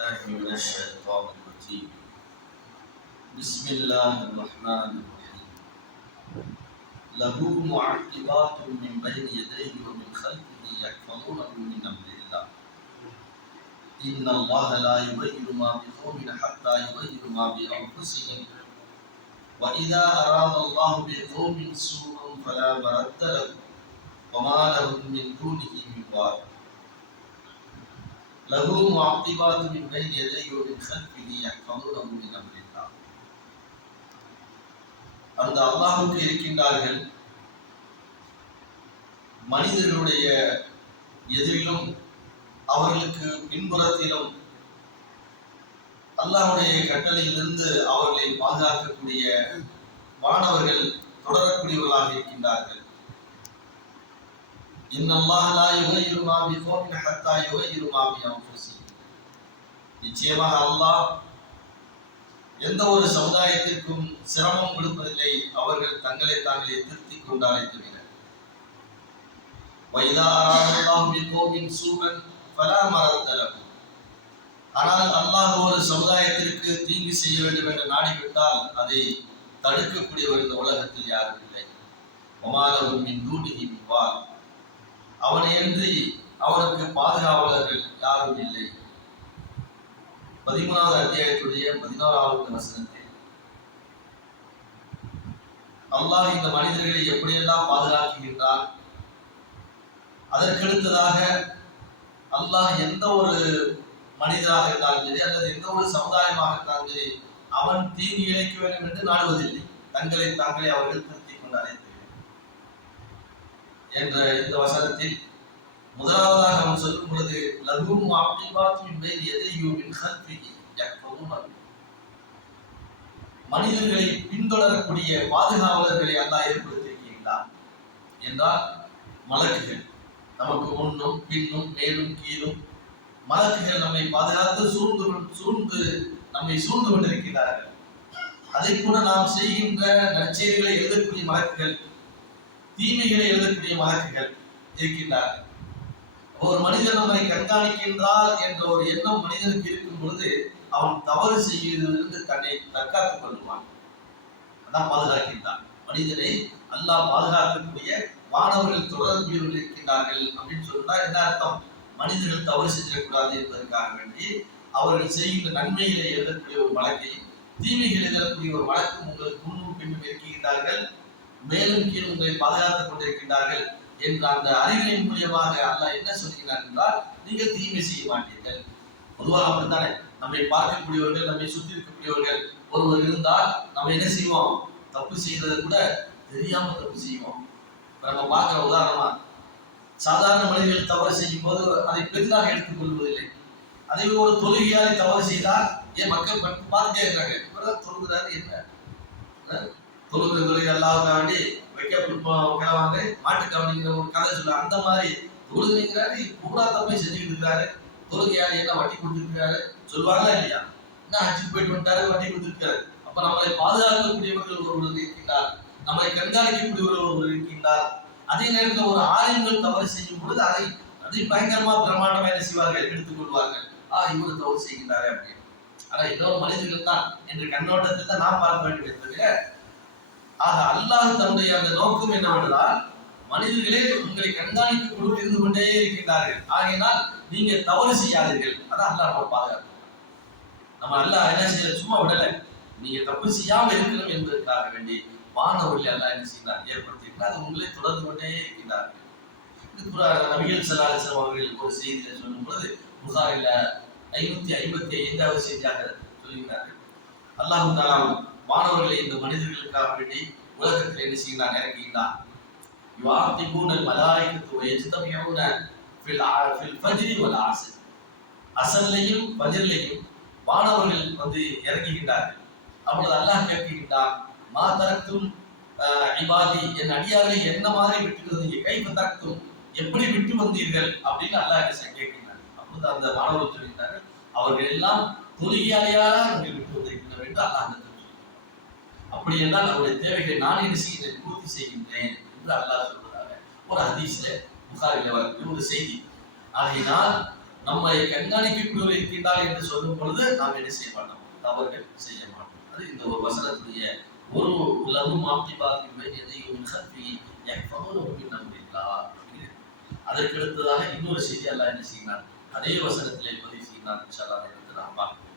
بالله من الشيطان الرجيم. بسم الله الرحمن الرحيم. له معقبات من بين يديه ومن خلفه يحفظونه من أمر الله. إن الله لا يغير ما بقوم حتى يغيروا ما بأنفسهم. وإذا أراد الله بقوم سوءا فلا مرد له وما لهم من دونه من وال. له معقبات من بين يديه ومن خلفه يحفظونه من أمر الله. அந்த அல்லாஹ்வுக்கு இருக்கின்றார்கள் மனிதர்களுடைய எதிரிலும் அவர்களுக்கு பின்புறத்திலும் அல்லாஹ்வுடைய கட்டளையிலிருந்து அவர்களை பாதுகாக்கக்கூடிய வானவர்கள் தொடரக்கூடியவர்களாக இருக்கின்றார்கள். இன்னல்லாஹ லா யுகையிரு மா பிகௌமின் ஹத்தா யுகையிரு மா பிஅன்ஃபுஸிஹிம். நிச்சயமாக அல்லாஹ் எந்த ஒரு சமுதாயத்திற்கும் சிரமம் கொடுப்பதில்லை, அவர்கள் தங்களை தாங்களே திருத்திக் கொண்டாலே தவிர. வைதா அராதல்லாஹு பிகௌமின் சூஅன் ஃபலா மரத லஹு. ஆனால் அல்லாஹ் ஒரு சமுதாயத்திற்கு தீங்கு செய்ய வேண்டும் என்று நாடிவிட்டால் அதை தடுக்கக்கூடியவர் இந்த உலகத்தில் யாரும் இல்லை. வமா லஹும் மின் தூனிஹி மின் வால். அவனையன்றி அவனுக்கு பாதுகாவலர்கள் யாரும் இல்லை. 13வது அத்தியாயத்துடைய 11வது வசனத்தில் அல்லாஹ் இந்த மனிதர்களை எப்படியெல்லாம் பாதுகாக்கின்றான். அதற்கடுத்ததாக அல்லாஹ் எந்த ஒரு மனிதராக இருந்தாலும் சரி அல்லது எந்த ஒரு சமுதாயமாக இருந்தாலும் சரி அவன் தீங்கு இழைக்க வேண்டும் என்று நாடுவதில்லை. தங்களை தாங்களே அவர்கள் திருத்திக் கொண்டாரே என்ற இந்த வசனத்தில் முதலாவதாக அவன் சொல்லும் பொழுது லஹும் முஅக்கிபாத்தும் மின் பைனி யதைஹி வ மின் கல்ஃபிஹி யஹ்ஃபதுனஹு. மனிதர்களை பின்தொடரக்கூடிய பாதுகாவலர்களை அல்லாஹ் ஏற்படுத்தியிருக்கின்றான் என்றால் மலக்குகள் நமக்கு முன்னும் பின்னும் மேலும் கீழும் மலக்குகள் நம்மை பாதுகாத்து சூழ்ந்து நம்மை சூழ்ந்து கொண்டிருக்கிறார்கள். அதை கூட நாம் செய்கின்ற நற்செயல்களை எழுதக்கூடிய மலக்குகள், தீமைகளை எழுதக்கூடிய மலக்குகள் இருக்கின்றார்கள். ஒரு மனிதன் நம்மை கண்காணிக்கின்றார் என்ற ஒரு எண்ணம் மனிதனுக்கு இருக்கும் பொழுது அவன் தவறு செய்வதிலிருந்து தன்னை தற்காத்துக் கொள்வான். அதான் பாதுகாக்கின்றான். மனிதனை அல்லாஹ் பாதுகாக்கக்கூடிய வானவர்கள் தொடரக்கூடியவர்கள் இருக்கின்றார்கள் அப்படின்னு சொன்னா என்ன அர்த்தம்? மனிதர்கள் தவறு செஞ்சிடக்கூடாது என்பதற்காக வேண்டி அவர்கள் செய்கின்ற நன்மைகளை எழுதக்கூடிய ஒரு வழக்கையும் தீமைகள் எழுதக்கூடிய ஒரு வழக்கும் உங்களுக்கு முன்னும் பின்னும் இருக்கின்றார்கள், மேலும் கீழும் உங்களை பாதுகாத்துக் கொண்டிருக்கின்றார்கள் என்ற அந்த அறிவின் மூலியமாக அல்லாஹ் என்ன சொல்கிறார் என்றால், நீங்கள் தீமை செய்ய மாட்டீர்கள். பொதுவாக அப்படித்தானே, நம்மை பார்க்கக்கூடியவர்கள், நம்மை சுற்றி இருக்கக்கூடியவர்கள் ஒருவர் இருந்தால் நம்ம என்ன செய்வோம்? தப்பு செய்யறதை கூட தெரியாம தப்பு செய்வோம். நம்ம பார்க்கிற உதாரணமா சாதாரண மனிதர்கள் தவறு செய்யும் போது அதை பெரிதாக எடுத்துக் கொள்வதில்லை. அதே ஒரு தொழுகையாளி தவறு செய்தால் ஏன் மக்கள் பார்த்துட்டே இருக்காங்க, இவர்தான் தொழுகிறாரு, என்ன தொழுகை அல்லாஹ்வுக்காக வேண்டி கிளவாங்க மாட்டு கவனிக்கிற ஒரு கதை சொல்ல, அந்த மாதிரி தொழுகிறாரு பூரா தப்பை செஞ்சுக்கிட்டு இருக்கிறாரு. தொழுகையாளி என்ன வட்டி கொடுத்துருக்காரு சொல்லுவாங்களா இல்லையா? என்ன அச்சுக்கு போயிட்டு வந்துட்டாரு, வட்டி கொடுத்துருக்காரு. அப்ப நம்மளை பாதுகாக்கக்கூடியவர்கள் ஒருவர் இருக்கின்றார், நம்மளை கண்காணிக்கக்கூடியவர்கள் ஒருவர் இருக்கின்றார். அதே நேரத்தில் ஒரு ஆலயங்கள் தவறு செய்யும் பொழுது அதை பயங்கரமா பிரமாண்டமா என்ன செய்வார்கள், எடுத்துக் கொள்வார்கள். இவர் தவறு செய்கின்றாரு அப்படின்னு. ஆனா இன்னொரு மனிதர்கள் தான் என்ற கண்ணோட்டத்தில் தான் நாம் பார்க்க வேண்டும் என்பதில் ஆக அல்லாஹ் தன்னுடைய அந்த நோக்கம் என்னவென்றால், மனிதர்களே உங்களை கண்காணிக்க இருந்து கொண்டே இருக்கின்றார்கள், ஆகையினால் நீங்க தவறு செய்யாதீர்கள். அதான் அல்லாஹ் நம்ம பாதுகாப்பு. நம்ம அல்லாஹ் என்ன செய்யல, சும்மா விடல, நீங்க தப்பு செய்யாம இருக்கணும் என்பதற்காக வேண்டி வானவர்கள் அல்லாஹ் என்ன செய்யறார், ஏற்படுத்தியிருக்கிறார். அது உங்களை தொடர்ந்து கொண்டே இருக்கின்றார்கள். நபிகள் ஸல்லல்லாஹு அலைஹி வஸல்லம் அவர்கள் ஒரு செய்தியை சொல்லும் பொழுது புகாரில 555வது செய்தியாக சொல்கிறார்கள். அல்லாஹ் தஆலா வானவர்களை இந்த மனிதர்களுக்காக வேண்டி உலகத்தில் என்ன செய்கிறான், இறங்குகிறான். யுஆத்திபூனல் மலாயிகத்து வ யஜ்தமிஊன ஃபில் ஃபஜ்ரி வல் அஸ்ர். அஸ்ர்லையும் ஃபஜ்ர்லையும் வானவர்கள் வந்து இறங்குகின்றார்கள். அப்பொழுது அல்லாஹ் கேட்கின்றான், மா தரக்கும் இபாதி, என் அடியாரை என்ன மாதிரி விட்டுட்டு வந்தீங்க, கைஃப தரக்கும், எப்படி விட்டு வந்தீர்கள் அப்படின்னு அல்லாஹ் கேட்கின்றார். அப்பொழுது அந்த மாணவர்கள் சொல்கிறார்கள், அவர்கள் எல்லாம் தொழுகையாளியாக நாங்கள் விட்டு வந்திருக்கிறோம் என்று அல்லாஹ். அப்படி என்றால் அவருடைய தேவைகளை நான் என்ன செய்கிறேன், பூர்த்தி செய்கின்றேன் என்று அல்லாஹ் சொல்வதாக ஒரு ஹதீஸ்ல புகாரில வரக்கூடிய ஒரு செய்தி. ஆகையினால் நம்மை கண்காணிக்கக்கூடிய இருக்கின்றார் என்று சொல்லும் பொழுது நாம் என்ன செய்ய மாட்டோம், தவறுகள் செய்ய மாட்டோம். அது இந்த ஒரு வசனத்துடைய ஒரு உலகு மாற்றிபார்க்கும் எதையும் சக்தி அதற்கு அடுத்ததாக இன்னொரு செய்தி அல்லாஹ் என்ன செய்கிறார், அதே வசனத்திலே பதிவு செய்கிறார். இன்ஷா அல்லாஹ் நாம் பார்க்கலாம்.